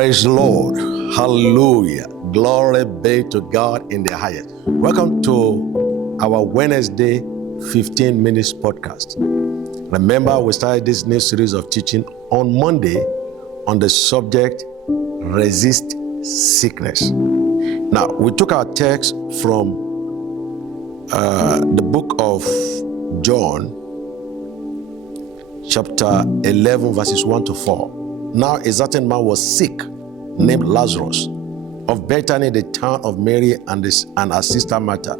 Praise the Lord. Hallelujah. Glory be to God in the highest. Welcome to our Wednesday 15 minutes podcast. Remember, we started this new series of teaching on Monday on the subject, resist sickness. Now, we took our text from the book of John, chapter 11, verses 1 to 4. Now a certain man was sick, named Lazarus, of Bethany, the town of Mary and her sister Martha.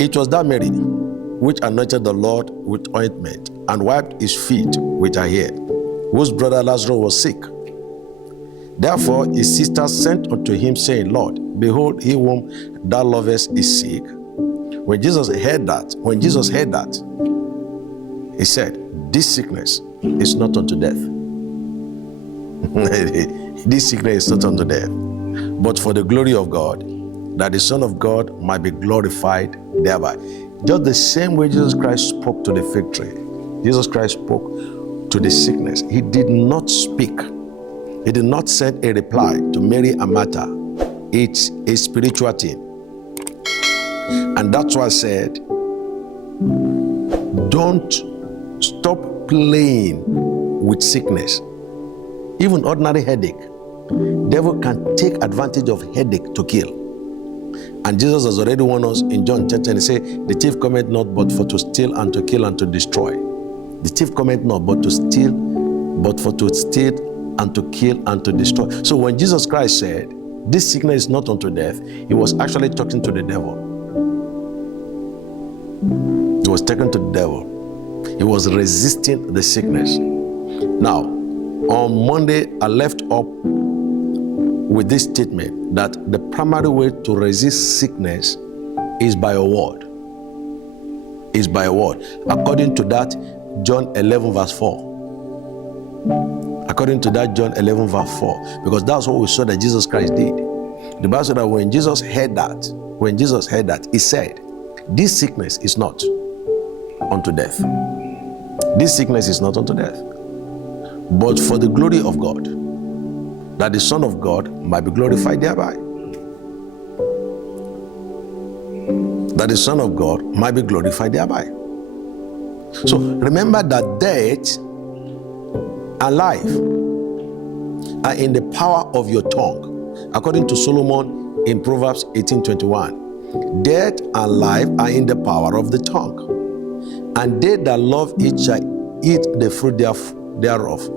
It was that Mary which anointed the Lord with ointment and wiped his feet with her hair, whose brother Lazarus was sick. Therefore his sister sent unto him, saying, Lord, behold, he whom thou lovest is sick. When Jesus heard that, he said, this sickness is not unto death. This sickness is not unto death, but for the glory of God, that the Son of God might be glorified thereby. Just the same way Jesus Christ spoke to the fig tree, Jesus Christ spoke to the sickness. He did not speak. He did not send a reply to Mary and Martha. It's a spiritual thing. And that's why I said, don't stop playing with sickness. Even ordinary headache, devil can take advantage of headache to kill. And Jesus has already warned us in John 10:10. He said, the thief cometh not but for to steal and to kill and to destroy. The thief cometh not but for to steal and to kill and to destroy. So when Jesus Christ said, this sickness is not unto death, he was actually talking to the devil. He was talking to the devil. He was resisting the sickness. Now, on Monday, I left up with this statement that the primary way to resist sickness is by a word. Is by a word. According to that, John 11 verse 4. According to that, John 11 verse 4. Because that's what we saw that Jesus Christ did. The Bible said that when Jesus heard that, he said, this sickness is not unto death. This sickness is not unto death, but for the glory of God, that the Son of God might be glorified thereby. That the Son of God might be glorified thereby. So remember that death and life are in the power of your tongue. According to Solomon in Proverbs 18:21, death and life are in the power of the tongue, and they that love it shall eat the fruit thereof.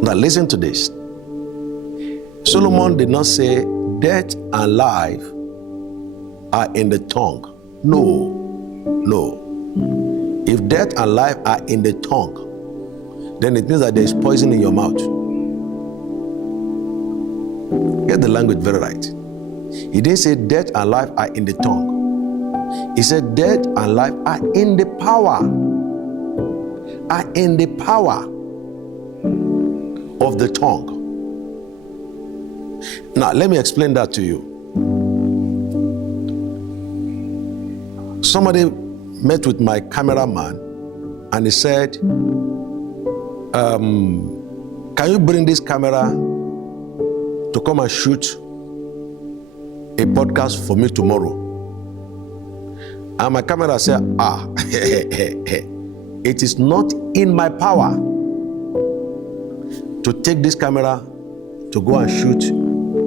Now listen to this. Solomon did not say death and life are in the tongue. No. If death and life are in the tongue, then it means that there is poison in your mouth. Get the language very right. He didn't say death and life are in the tongue. He said death and life are in the power. Are in the power of the tongue. Now, let me explain that to you. Somebody met with my cameraman and he said, can you bring this camera to come and shoot a podcast for me tomorrow? And my camera said, it is not in my power to take this camera to go and shoot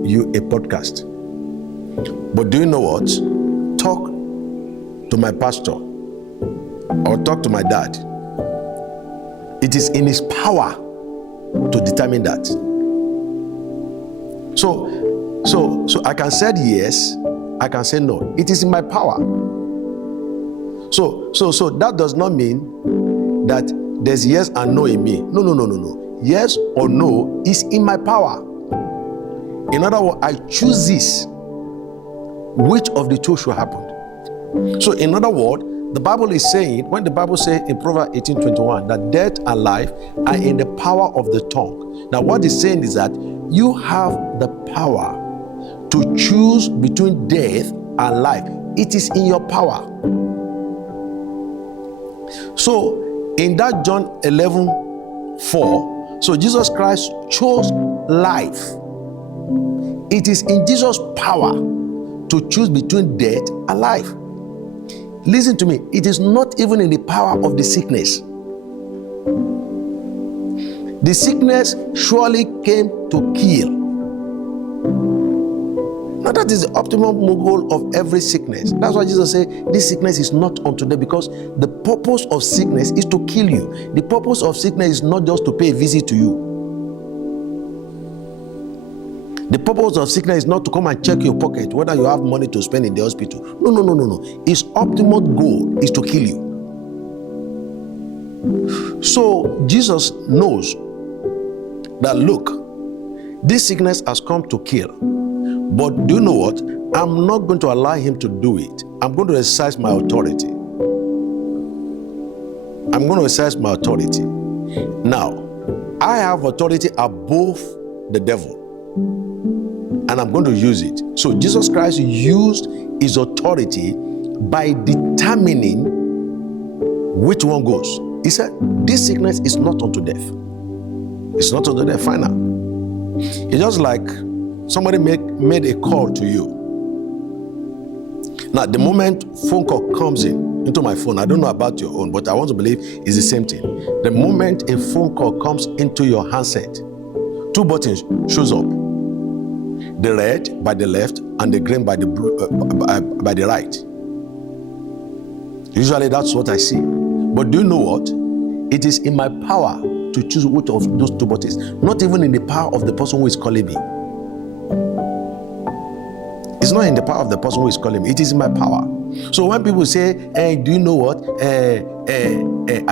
you a podcast. But do you know what? Talk to my pastor or talk to my dad. It is in his power to determine that. So I can say yes, I can say no. It is in my power. So that does not mean that there's yes and no in me. No. Yes or no is in my power. In other words, I choose this. Which of the two should happen? So in other words, the Bible is saying, when the Bible says in Proverbs 18:21, that death and life are in the power of the tongue. Now what it's saying is that you have the power to choose between death and life. It is in your power. So in that John 11:4, So Jesus Christ chose life. It is in Jesus' power to choose between death and life. Listen to me, it is not even in the power of the sickness. The sickness surely came to kill. Now that is the optimum goal of every sickness. That's why Jesus said, this sickness is not unto death, because the purpose of sickness is to kill you. The purpose of sickness is not just to pay a visit to you. The purpose of sickness is not to come and check your pocket, whether you have money to spend in the hospital. No. Its optimal goal is to kill you. So Jesus knows that, look, this sickness has come to kill. But do you know what? I'm not going to allow him to do it. I'm going to exercise my authority. I'm going to exercise my authority. Now, I have authority above the devil, and I'm going to use it. So Jesus Christ used his authority by determining which one goes. He said, this sickness is not unto death. It's not unto death. Final. It's just like somebody made a call to you. Now, the moment phone call comes into my phone, I don't know about your own, but I want to believe it's the same thing. The moment a phone call comes into your handset, two buttons shows up. The red by the left and the green by the blue, by the right. Usually that's what I see. But do you know what? It is in my power to choose which of those two buttons. Not even in the power of the person who is calling me. It's not in the power of the person who is calling me. It is in my power. So when people say, hey, do you know what? I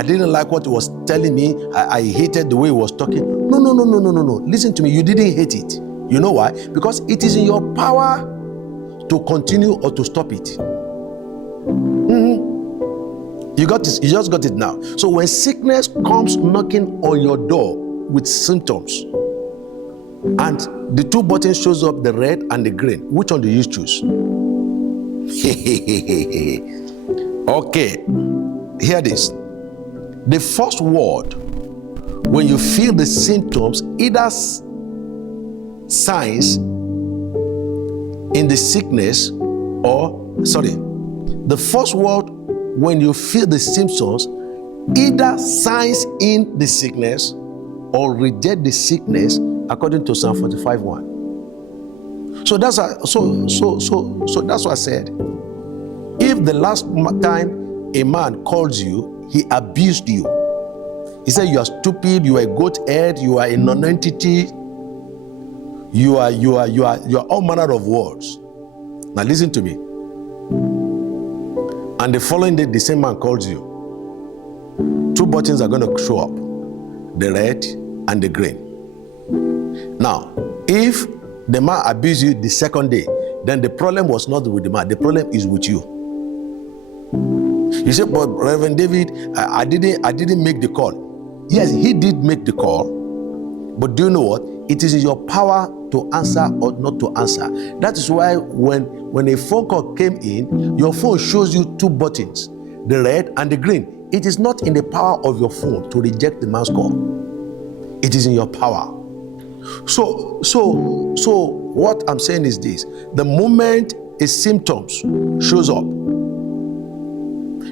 didn't like what he was telling me. I hated the way he was talking. No. Listen to me. You didn't hate it. You know why? Because it is in your power to continue or to stop it. You got this. You just got it now. So when sickness comes knocking on your door with symptoms, and the two buttons shows up, the red and the green, which one do you choose? Okay, hear this. The first word, when you feel the symptoms, either signs in the sickness the first word, when you feel the symptoms, either signs in the sickness or reject the sickness, according to Psalm 45:1. So that's what I said. If the last time a man calls you, he abused you. He said you are stupid, you are a goat head, you are a non-entity, you are all manner of words. Now listen to me. And the following day, the same man calls you. Two buttons are going to show up, the red and the green. Now, if the man abused you the second day, then the problem was not with the man, the problem is with you. You say, but Reverend David, I didn't make the call. Yes, he did make the call, but do you know what? It is in your power to answer or not to answer. That is why when a phone call came in, your phone shows you two buttons, the red and the green. It is not in the power of your phone to reject the man's call. It is in your power. So what I'm saying is this: the moment a symptoms shows up,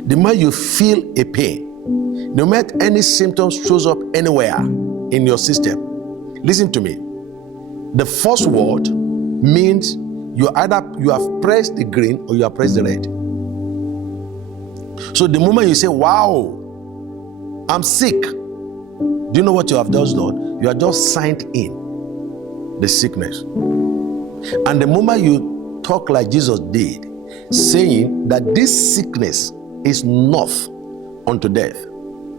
the moment you feel a pain, the moment any symptoms shows up anywhere in your system, listen to me. The first word means you have pressed the green or you have pressed the red. So the moment you say, wow, I'm sick, do you know what you have just done? You have just signed in the sickness. And the moment you talk like Jesus did, saying that this sickness is not unto death.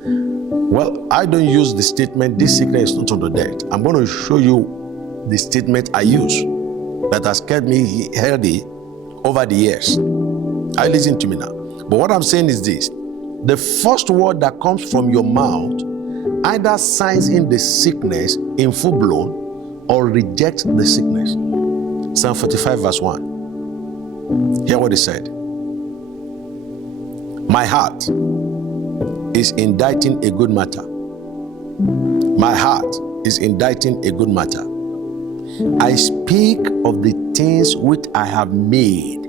Well, I don't use the statement, this sickness is not unto death. I'm going to show you the statement I use that has kept me healthy over the years. I listen to me now. But what I'm saying is this: the first word that comes from your mouth either signs in the sickness in full blown or rejects the sickness. Psalm 45:1. Hear what he said. My heart is inditing a good matter. My heart is inditing a good matter. I speak of the things which I have made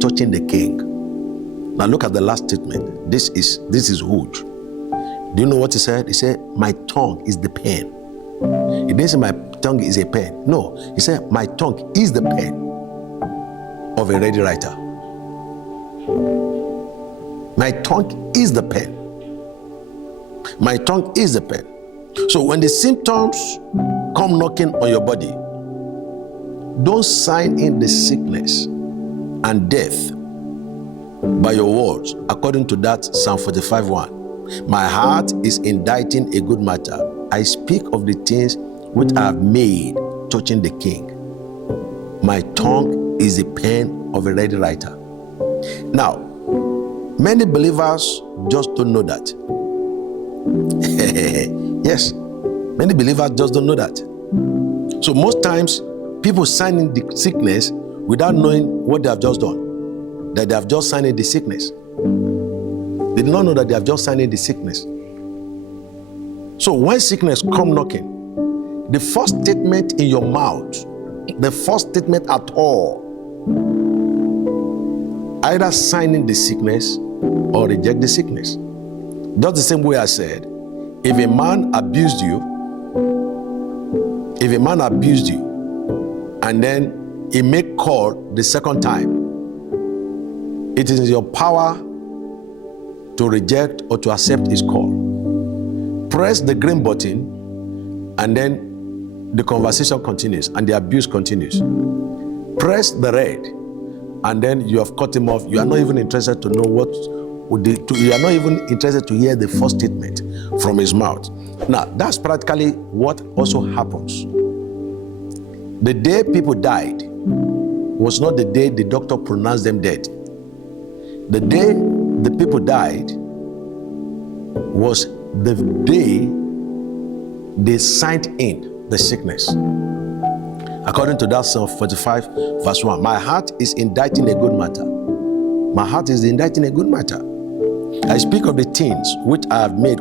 touching the king. Now look at the last statement. This is huge. Do you know what he said? He said, my tongue is the pen. He didn't say my tongue is a pen. No, he said my tongue is the pen of a ready writer. My tongue is the pen. My tongue is the pen. So when the symptoms come knocking on your body, don't sign in the sickness and death by your words, according to that Psalm 45:1. My heart is inditing a good matter. I speak of the things which I have made touching the king. My tongue is the pen of a ready writer. Now, many believers just don't know that. Yes, many believers just don't know that. So most times, people sign in the sickness without knowing what they have just done, that they have just signed in the sickness. They do not know that they have just signed in the sickness. So when sickness come knocking, the first statement in your mouth, the first statement at all, either sign in the sickness or reject the sickness. Just the same way I said, if a man abused you, and then he make call the second time, it is in your power to reject or to accept his call. Press the green button, and then the conversation continues and the abuse continues. Press the red, and then you have cut him off. You are not even interested to know you are not even interested to hear the first statement from his mouth. Now, that's practically what also happens. The day people died was not the day the doctor pronounced them dead. The day the people died was the day they signed in the sickness. According to that Psalm 45:1, my heart is inditing a good matter. My heart is inditing a good matter. I speak of the things which I have made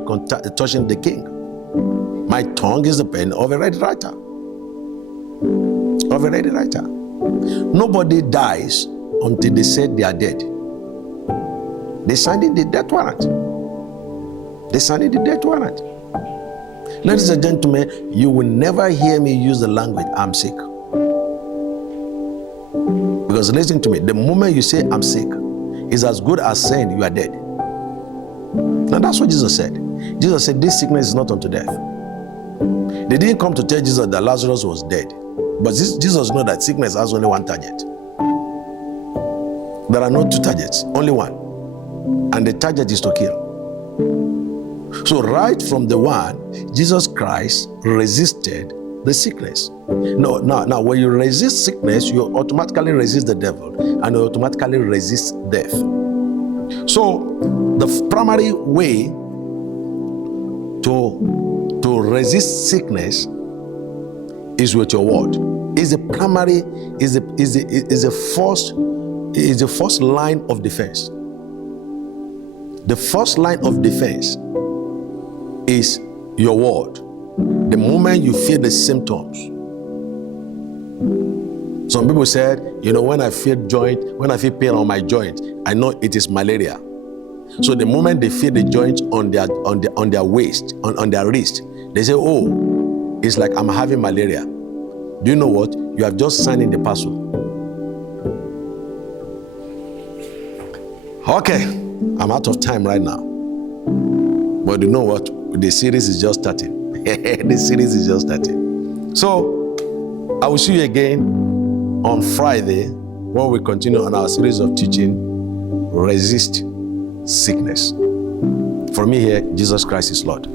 touching the king. My tongue is the pen of a ready writer. Of a ready writer. Nobody dies until they say they are dead. They signed in the death warrant. They signed in the death warrant. Ladies and gentlemen, you will never hear me use the language, I'm sick. Because listen to me, the moment you say I'm sick, is as good as saying you are dead. Now that's what Jesus said. Jesus said, this sickness is not unto death. They didn't come to tell Jesus that Lazarus was dead. But Jesus knows that sickness has only one target. There are no two targets, only one. And the target is to kill. So right from the one, Jesus Christ resisted the sickness. Now, when you resist sickness, you automatically resist the devil, and you automatically resist death. So the primary way to resist sickness is with your word. Is the first line of defense. The first line of defense is your word. The moment you feel the symptoms. Some people said, when I feel pain on my joint, I know it is malaria. So the moment they feel the joint on their waist, on their wrist, they say, oh, it's like I'm having malaria. Do you know what? You have just signed in the parcel. Okay, I'm out of time right now. But you know what? The series is just starting. The series is just starting. So, I will see you again on Friday when we continue on our series of teaching, Resist Sickness. For me here, Jesus Christ is Lord.